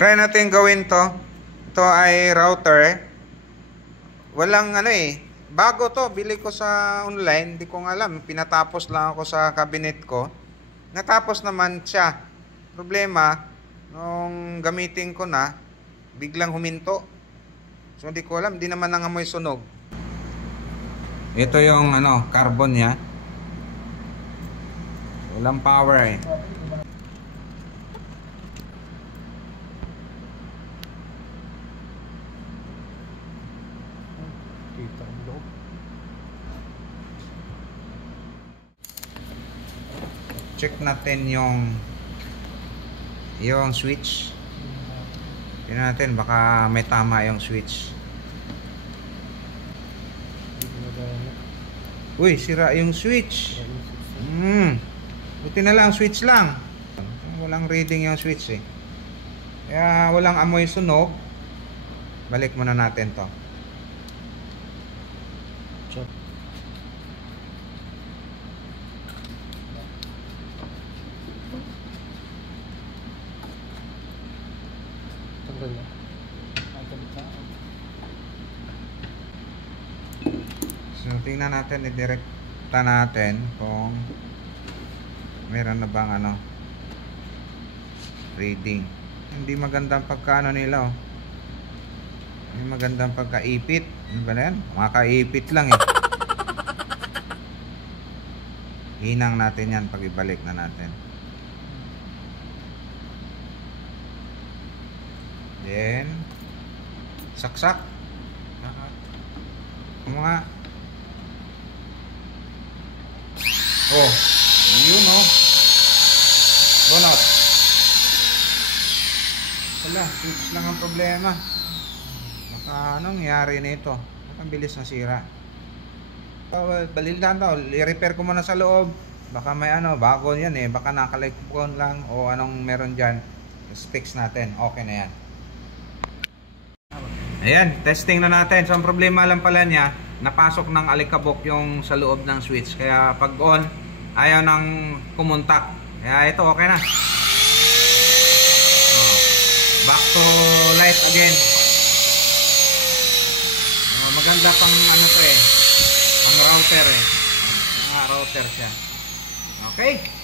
Try natin gawin to. Ito ay router. Walang bago to, bili ko sa online, hindi ko alam, pinatapos lang ako sa cabinet ko. Natapos naman siya. Problema, nung gamitin ko na, biglang huminto. So hindi ko alam, hindi naman nangamoy sunog. Ito yung carbon niya. Walang power eh. Check natin yung switch. Tingnan natin baka may tama yung switch. Uy, sira yung switch. Buti na lang switch lang. Walang reading yung switch eh. Kaya walang amoy sunog. Balik muna natin to. So tingnan natin, i-directa natin kung meron na bang reading. Hindi magandang pagkaano nila oh. Hindi magandang pagkaipit. Ano ba na yan? Makaipit lang eh. Hinang natin yan pag ibalik na natin. Then saksak. Mga yun bunot. Wala, switch lang ang problema. Baka anong nangyari nito? Baka ang bilis na sira. Balildan daw, i-repair ko muna sa loob. Baka may bago yan eh. Baka nakalagpon lang o anong meron dyan. Fix natin, okay na yan. Ayan, testing na natin. So ang problema lang pala niya, napasok ng alikabok yung sa loob ng switch. Kaya pag on, ayaw nang kumontak. Kaya ito okay na. Back to light again. Maganda pang to eh. Pang router eh. Router siya. Okay.